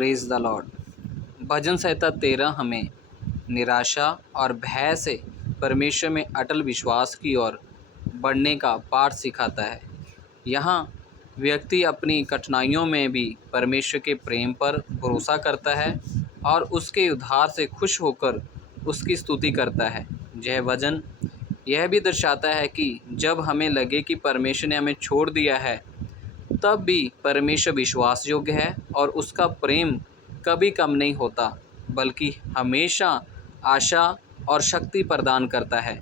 Praise the lord. भजन संहिता 13 हमें निराशा और भय से परमेश्वर में अटल विश्वास की ओर बढ़ने का पाठ सिखाता है। यहाँ व्यक्ति अपनी कठिनाइयों में भी परमेश्वर के प्रेम पर भरोसा करता है और उसके उद्धार से खुश होकर उसकी स्तुति करता है। यह वचन यह भी दर्शाता है कि जब हमें लगे कि परमेश्वर ने हमें छोड़ दिया है, तब भी परमेश्वर विश्वास योग्य है और उसका प्रेम कभी कम नहीं होता, बल्कि हमेशा आशा और शक्ति प्रदान करता है।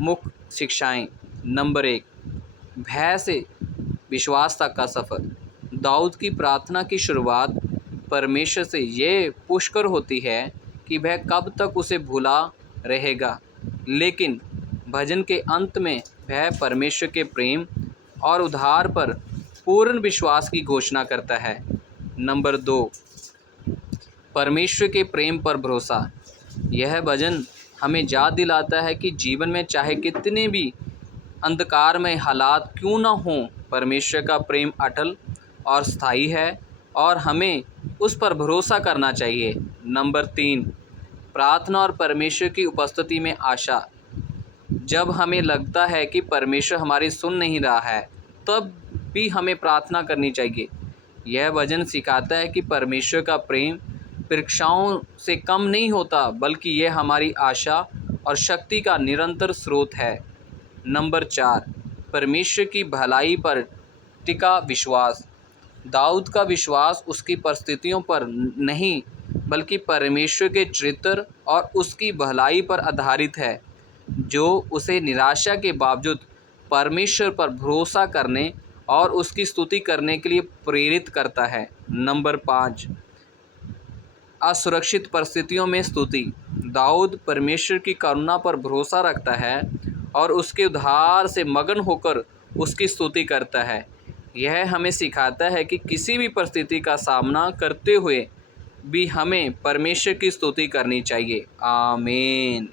मुख्य शिक्षाएं। नंबर 1, भय से विश्वास तक का सफ़र। दाऊद की प्रार्थना की शुरुआत परमेश्वर से ये पूछकर होती है कि वह कब तक उसे भूला रहेगा, लेकिन भजन के अंत में वह परमेश्वर के प्रेम और उद्धार पर पूर्ण विश्वास की घोषणा करता है। नंबर 2, परमेश्वर के प्रेम पर भरोसा। यह भजन हमें याद दिलाता है कि जीवन में चाहे कितने भी अंधकारमय हालात क्यों न हों, परमेश्वर का प्रेम अटल और स्थायी है और हमें उस पर भरोसा करना चाहिए। नंबर 3, प्रार्थना और परमेश्वर की उपस्थिति में आशा। जब हमें लगता है कि परमेश्वर हमारी सुन नहीं रहा है, तब भी हमें प्रार्थना करनी चाहिए। यह वचन सिखाता है कि परमेश्वर का प्रेम परीक्षाओं से कम नहीं होता, बल्कि यह हमारी आशा और शक्ति का निरंतर स्रोत है। नंबर 4, परमेश्वर की भलाई पर टिका विश्वास। दाऊद का विश्वास उसकी परिस्थितियों पर नहीं, बल्कि परमेश्वर के चरित्र और उसकी भलाई पर आधारित है, जो उसे निराशा के बावजूद परमेश्वर पर भरोसा करने और उसकी स्तुति करने के लिए प्रेरित करता है। नंबर 5, असुरक्षित परिस्थितियों में स्तुति। दाऊद परमेश्वर की करुणा पर भरोसा रखता है और उसके उद्धार से मगन होकर उसकी स्तुति करता है। यह हमें सिखाता है कि किसी भी परिस्थिति का सामना करते हुए भी हमें परमेश्वर की स्तुति करनी चाहिए। आमीन।